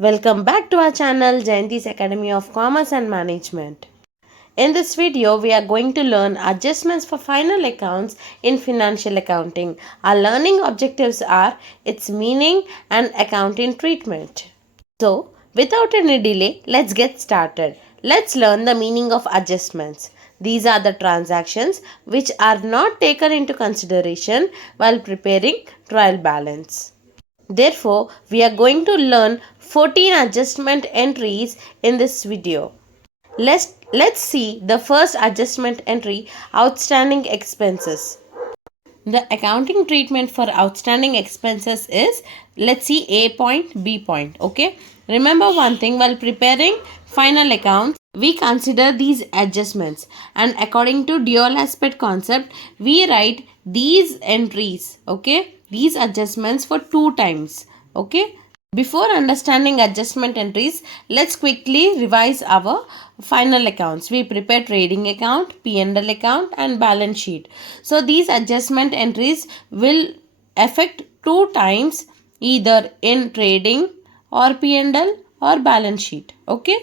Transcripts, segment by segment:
Welcome back to our channel Jayanti's Academy of Commerce and Management. In this video, we are going to learn adjustments for final accounts in financial accounting. Our learning objectives are its meaning and accounting treatment. So, without any delay, let's get started. Let's learn the meaning of adjustments. These are the transactions which are not taken into consideration while preparing trial balance. Therefore, we are going to learn 14 adjustment entries in this video. Let's see the first adjustment entry, outstanding expenses. The accounting treatment for outstanding expenses is, let's see A point, B point. Okay. Remember one thing, while preparing final accounts, we consider these adjustments, and according to dual aspect concept, we write these entries, okay, these adjustments for two times. Okay. Before understanding adjustment entries, let's quickly revise our final accounts. We prepare trading account, P&L account and balance sheet. So these adjustment entries will affect two times, either in trading or P&L or balance sheet. Okay.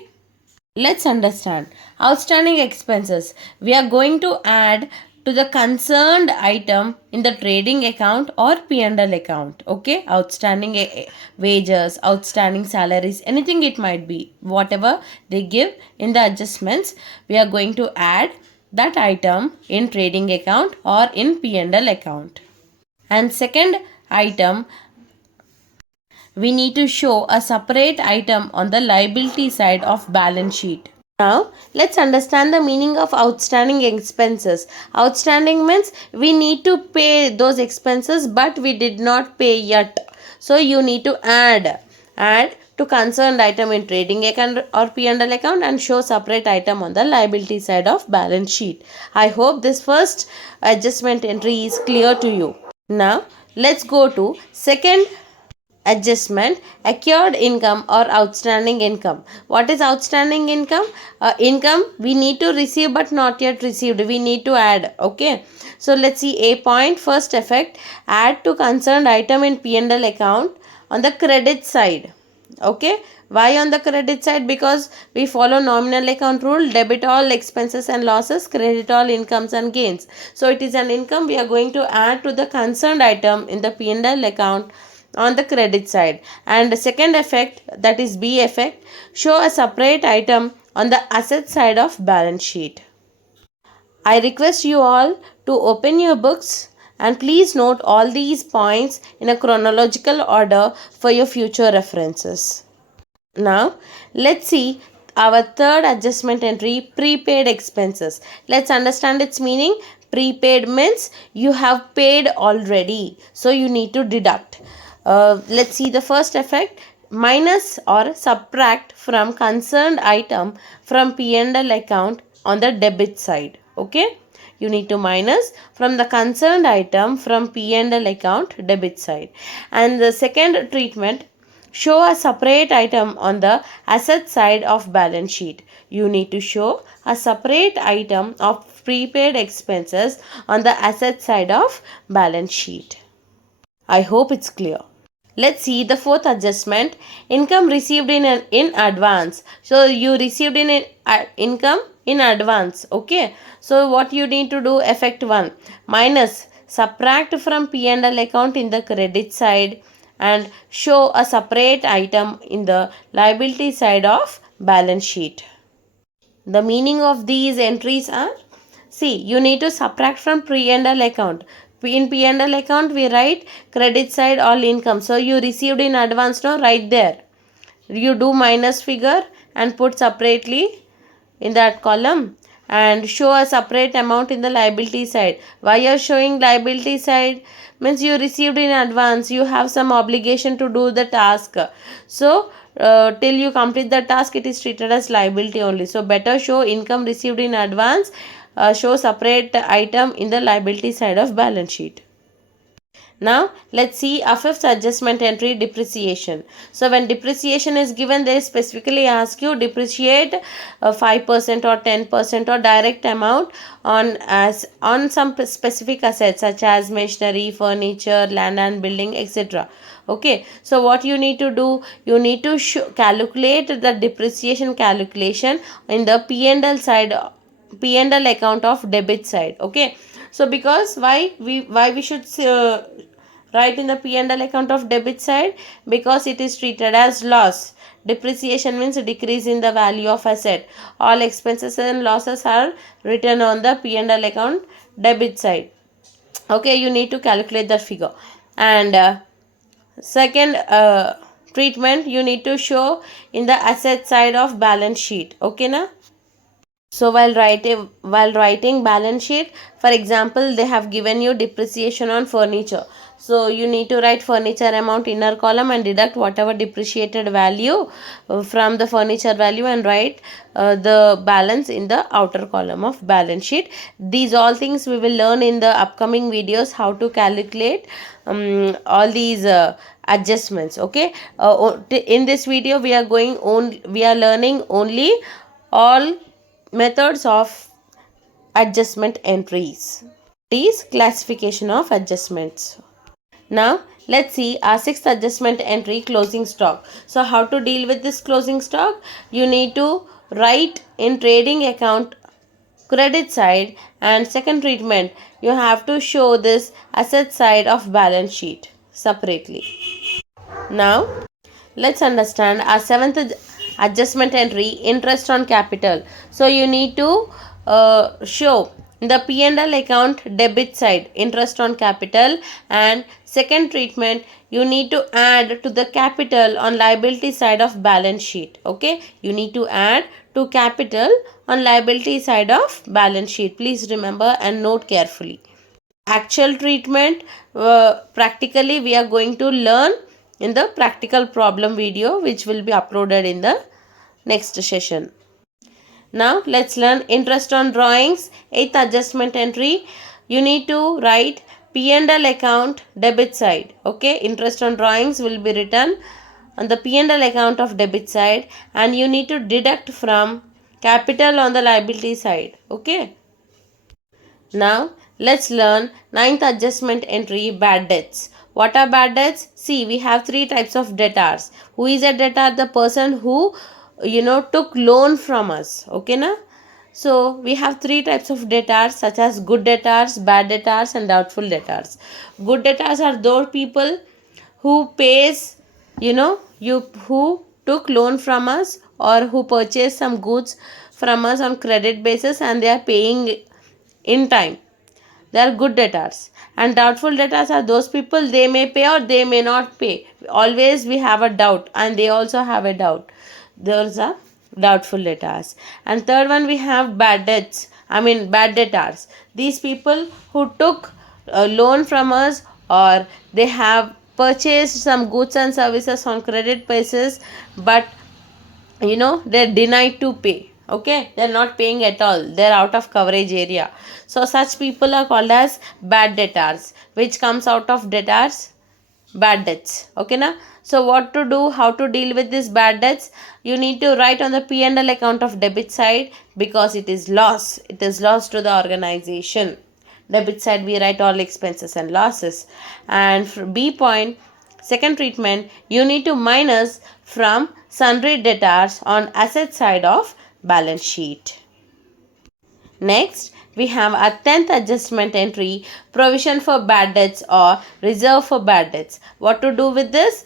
Let's understand. Outstanding expenses. We are going to add to the concerned item in the trading account or P&L account. Okay. Outstanding wages, outstanding salaries, anything it might be. Whatever they give in the adjustments, we are going to add that item in trading account or in P&L account. And second item, we need to show a separate item on the liability side of balance sheet. Now, let's understand the meaning of outstanding expenses. Outstanding means we need to pay those expenses but we did not pay yet. So, you need to add to concerned item in trading account or P&L account and show separate item on the liability side of balance sheet. I hope this first adjustment entry is clear to you. Now, let's go to second adjustment, accrued income or outstanding income. What is outstanding income? Income we need to receive but not yet received, we need to add. Okay, so let's see A point. First effect, add to concerned item in P&L account on the credit side. Okay, why on the credit side? Because we follow nominal account rule, debit all expenses and losses, credit all incomes and gains. So it is an income we are going to add to the concerned item in the P&L account on the credit side. And the second effect, that is B effect, show a separate item on the asset side of balance sheet. I request you all to open your books and please note all these points in a chronological order for your future references. Now, let's see our third adjustment entry, prepaid expenses. Let's understand its meaning. Prepaid means you have paid already, so you need to deduct. Let's see the first effect, minus or subtract from concerned item from P&L account on the debit side. Okay, you need to minus from the concerned item from P&L account debit side. And the second treatment, show a separate item on the asset side of balance sheet. You need to show a separate item of prepaid expenses on the asset side of balance sheet. I hope it's clear. Let's see the fourth adjustment, income received in advance. So you received income in advance. Okay, so what you need to do, effect 1, minus, subtract from P&L account in the credit side and show a separate item in the liability side of balance sheet. The meaning of these entries are, see, you need to subtract from P&L account. In P&L account, we write credit side all income. So, you received in advance, no, right there. You do minus figure and put separately in that column and show a separate amount in the liability side. Why you are showing liability side? Means you received in advance. You have some obligation to do the task. So, till you complete the task, it is treated as liability only. So, better show income received in advance. Show separate item in the liability side of balance sheet. Now let's see a fifth adjustment entry, depreciation. So when depreciation is given, they specifically ask you depreciate 5% or 10% or direct amount on some specific assets such as machinery, furniture, land and building, etc. Okay, so what you need to do, you need to calculate the depreciation calculation in the P&L side, P&L account of debit side. Okay, so because why we should write in the P&L account of debit side, because it is treated as loss. Depreciation means a decrease in the value of asset. All expenses and losses are written on the P&L account debit side. Okay, you need to calculate that figure. And second treatment, you need to show in the asset side of balance sheet. Okay na? So while writing balance sheet, for example, they have given you depreciation on furniture. So you need to write furniture amount inner column and deduct whatever depreciated value from the furniture value, and write the balance in the outer column of balance sheet. These all things we will learn in the upcoming videos, how to calculate all these adjustments. Okay, in this video we are learning only all methods of adjustment entries. These classification of adjustments. Now let's see our sixth adjustment entry, closing stock. So how to deal with this closing stock? You need to write in trading account credit side, and second treatment, you have to show this asset side of balance sheet separately. Now let's understand our seventh adjustment entry, interest on capital. So you need to show the P&L account debit side interest on capital, and second treatment, you need to add to the capital on liability side of balance sheet. Okay, you need to add to capital on liability side of balance sheet. Please remember and note carefully. Actual treatment, practically we are going to learn in the practical problem video, which will be uploaded in the next session. Now let's learn interest on drawings, eighth adjustment entry. You need to write P&L account debit side. Okay, interest on drawings will be written on the P&L account of debit side, and you need to deduct from capital on the liability side. Okay. Now let's learn ninth adjustment entry, bad debts. What are bad debts? See, we have three types of debtors. Who is a debtor? The person who took loan from us. Okay na? So we have three types of debtors such as good debtors, bad debtors and doubtful debtors. Good debtors are those people who pays, who took loan from us or who purchased some goods from us on credit basis, and they are paying in time. They are good debtors. And doubtful debtors are those people, they may pay or they may not pay. Always we have a doubt, and they also have a doubt. Those are doubtful debtors. And third one, we have bad debtors. These people who took a loan from us, or they have purchased some goods and services on credit basis, but they're denied to pay. Okay, they're not paying at all, they're out of coverage area. So such people are called as bad debtors, which comes out of debtors, bad debts. Okay na? So what to do, how to deal with these bad debts? You need to write on the P&L account of debit side, because it is loss to the organization. Debit side we write all expenses and losses. And for B point, second treatment, you need to minus from sundry debtors on asset side of balance sheet. Next, we have a 10th adjustment entry, provision for bad debts or reserve for bad debts. What to do with this?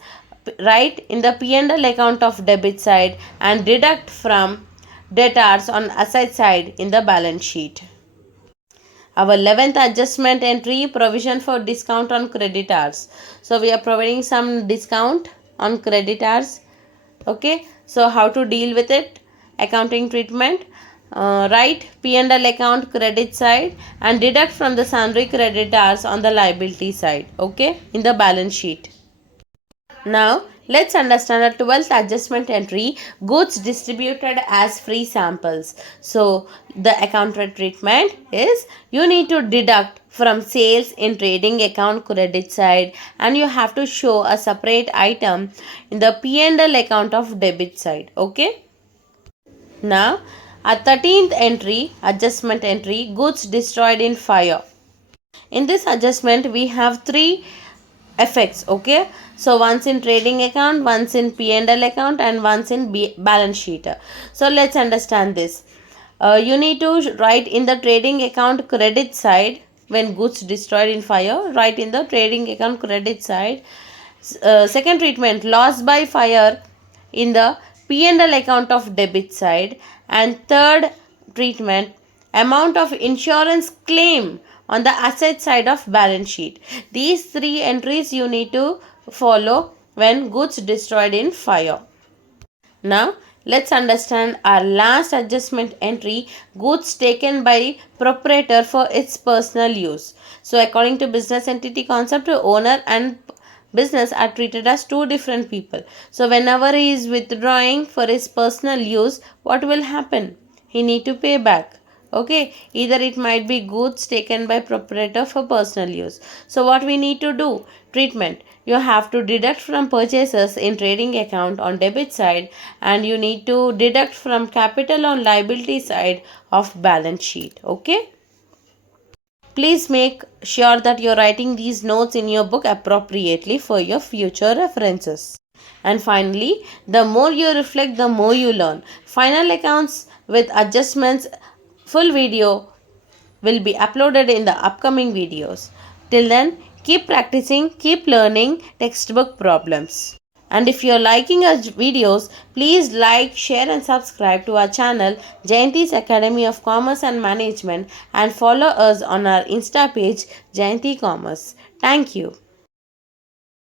Write in the P&L account of debit side and deduct from debtors on asset side in the balance sheet. Our 11th adjustment entry, provision for discount on creditors. So we are providing some discount on creditors. Okay, so how to deal with it? Accounting treatment, write P&L account credit side and deduct from the sundry creditors on the liability side. Okay, in the balance sheet. Now let's understand the 12th adjustment entry, goods distributed as free samples. So the accounting treatment is, you need to deduct from sales in trading account credit side, and you have to show a separate item in the P&L account of debit side. Okay. Now, a 13th entry, adjustment entry, goods destroyed in fire. In this adjustment, we have three effects. Okay, so once in trading account, once in P&L account, and once in balance sheet. So let's understand this. You need to write in the trading account credit side, when goods destroyed in fire, write in the trading account credit side. Second treatment, loss by fire, in the P&L account of debit side. And third treatment, amount of insurance claim on the asset side of balance sheet. These three entries you need to follow when goods destroyed in fire. Now let's understand our last adjustment entry, goods taken by proprietor for its personal use. So according to business entity concept, owner and business are treated as two different people. So whenever he is withdrawing for his personal use, what will happen? He need to pay back. Okay, either it might be goods taken by proprietor for personal use. So what we need to do? Treatment, you have to deduct from purchases in trading account on debit side, and you need to deduct from capital on liability side of balance sheet. Okay, please make sure that you're writing these notes in your book appropriately for your future references. And finally, the more you reflect, the more you learn. Final accounts with adjustments full video will be uploaded in the upcoming videos. Till then, keep practicing, keep learning textbook problems. And if you're liking our videos, please like, share and subscribe to our channel Jayanti's Academy of Commerce and Management, and follow us on our Insta page Jayanti Commerce. Thank you.